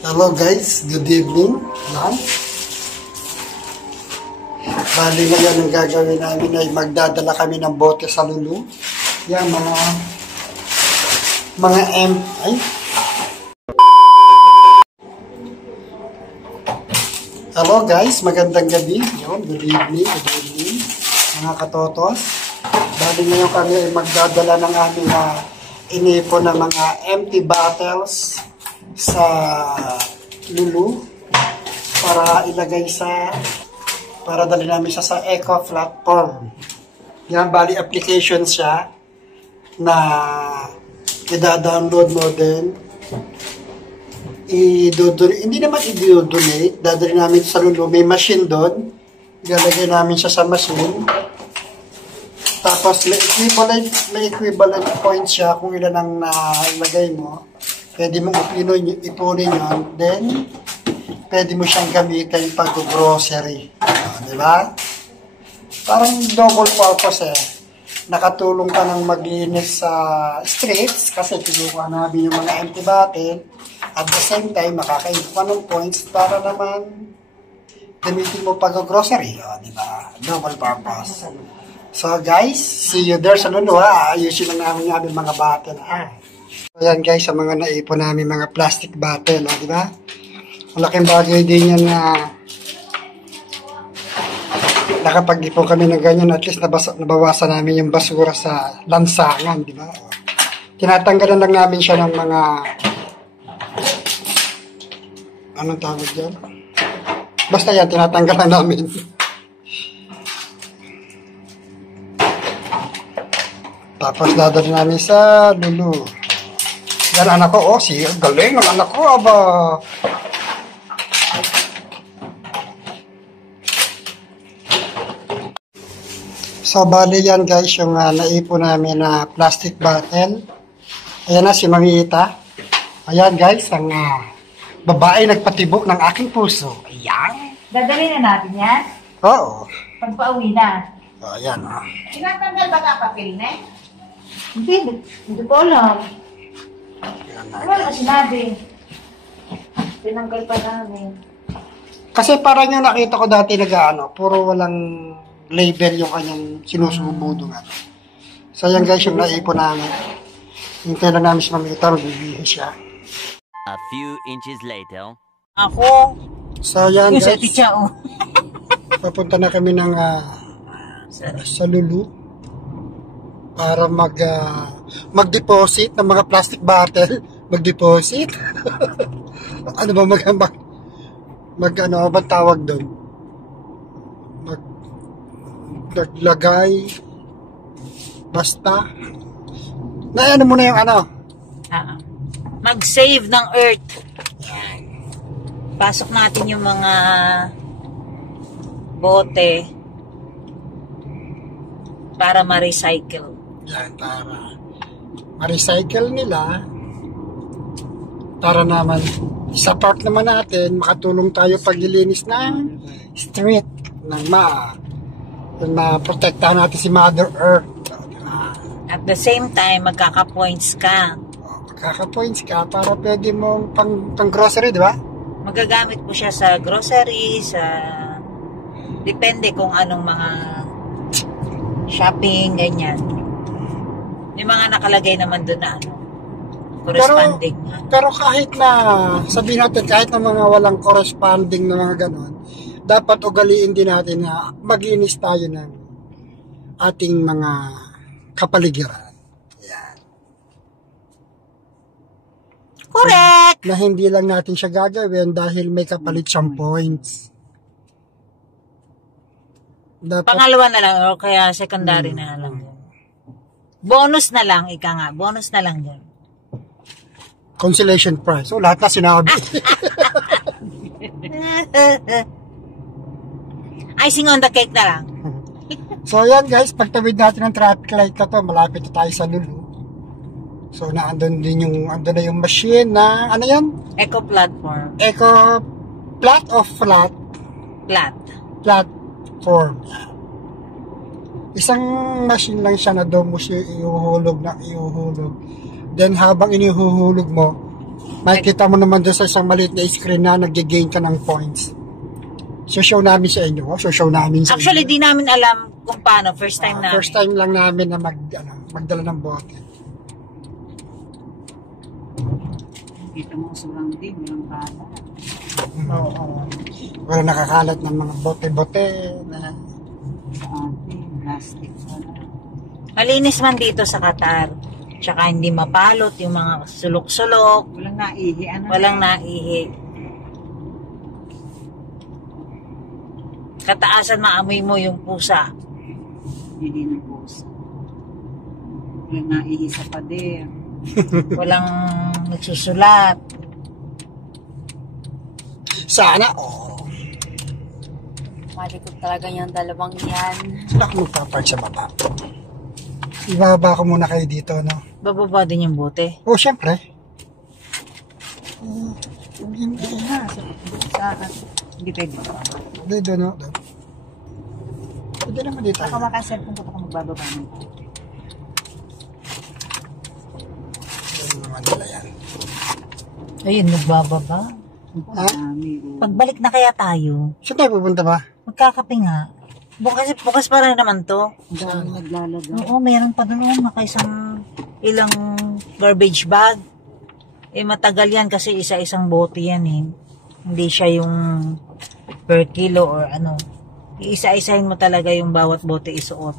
Hello guys, good evening. Yan. Bali ngayon ang gagawin namin ay magdadala kami ng bote sa Lulu. Yan, mga ay. Hello guys, magandang gabi. Yan, good evening, mga katotos. Bali ngayon kami ay magdadala ng aming inipon ng mga empty bottles sa Lulu para ilagay para dali namin siya sa Eco Platform. Yan, bali application siya na i-download mo din. Hindi naman i-donate, dadali namin sa Lulu. May machine doon. Ilalagay namin siya sa machine. Tapos may equivalent points siya kung ilan ang nailagay mo. Pwede mo ipunin yun. Then, pwede mo siyang gamitin pag-grocery. Diba? Parang double purpose eh. Nakatulong ka ng maglinis sa streets kasi kinukuha namin yung mga empty bottle. At the same time, makakaipon ka ng points para naman gamitin mo pag-grocery. Diba? Double purpose. So guys, see you there sa Lulu. Ayusin lang namin yung aming mga bottle. Ayan guys, sa mga naipon namin mga plastic bottle, di ba? Malaking bagay din yan na nakapag-ipon kami ng ganyan, at least nabawasan namin yung basura sa lansangan, di ba? Tinatanggalan lang namin siya ng mga anong tawag dyan? Basta yan, tinatanggalan namin. Tapos dadali namin sa Lulu. Yan anak ko, galing ng anak ko, aba. So, bali yan guys, yung naipon namin na plastic bottle. Ayan na si Mamita. Ayan guys, ang babae nagpatibok ng aking puso. Ayan. Dadali na natin yan? Oo. Pagpa-uwi na? Ayan. Tinatanggal ba ka papel na? Hindi ko alam. Wala ka sinabi. Tinanggal pa namin. Kasi parang yung nakita ko dati puro walang label yung kanyang sinusubo doon. So yan guys, yung naipon namin. Hintay lang namin si Mamita, magbibihis siya. A few inches later. Ako? So yan guys, Papunta na kami ng sa Lulu para mag-deposit ng mga plastic bottle. Mag-deposit? Ano ba ano ba tawag doon? Naglagay basta ano muna yung mag-save ng earth. Pasok natin yung mga bote para ma-recycle. Yan, para ma-recycle nila, para naman support naman natin, makatulong tayo paglilinis ng street, ng ma-protektahan natin si Mother Earth. At the same time, magkaka-points ka. Magkaka-points ka para pwede mong pang-grocery, di ba? Magagamit mo siya sa grocery, depende kung anong mga shopping, ganyan. May mga nakalagay naman doon na corresponding. Pero kahit na, sabihin natin, kahit na mga walang corresponding na mga ganon, dapat ugaliin din natin na maglinis tayo ng ating mga kapaligiran. Yan. Correct! Na hindi lang natin siya gagawin dahil may kapalit siyang points. Dapat, pangalawa na lang, o kaya secondary na lang. Bonus na lang, bonus na lang yun. Consolation prize. So, lahat na sinabi. Icing on the cake na lang. So, yan guys, pagtawid natin ng traffic light na to, malapit na tayo sa Lulu. So, andun na yung machine na, ano yan? Eco Platform. Platform. Isang machine lang siya na doon mo siya ihuhulog. Then habang inihuhulog mo, Makikita mo naman doon sa isang maliit na screen na nag-gain ka ng points. So, show namin sa inyo. So, show namin sa Actually, inyo. di namin alam kung paano. First time namin. First time lang namin na magdala ng bote. Kita mo surrounding, walang kala. Oo. Wala nakakalat ng mga bote-bote na Sa atin, plastic pala. Malinis man dito sa Qatar. Tsaka hindi mapalot yung mga sulok-sulok. Walang naihi, ano? Walang naihi. Kataasan maamoy mo yung pusa. Hindi ng pusa. Walang naihi sa pader. Walang nagsusulat. sana, Malikot talaga yung dalawang yan. Saan ako magpapark sa baba? Ibaba ko muna kayo dito, no? Bababa din yung bote. Oh, syempre. Hindi na, hindi pwede ba? Hindi doon, no? Pwede naman dito. Baka makaselfon ko kung magbababa ng bote. Ayun naman nila yan. Ayun, nagbababa. Ha? Dami, Pagbalik na kaya tayo, Saan tayo pupunta ba? magkakape nga. Bukas pa rin naman to. Ang dami naglalaga. Oo, mayroon pa doon. Makaisang ilang garbage bag. Eh, matagal yan kasi isa-isang bote yan eh. Hindi siya yung per kilo or ano. Iisa-isahin mo talaga yung bawat bote isuot.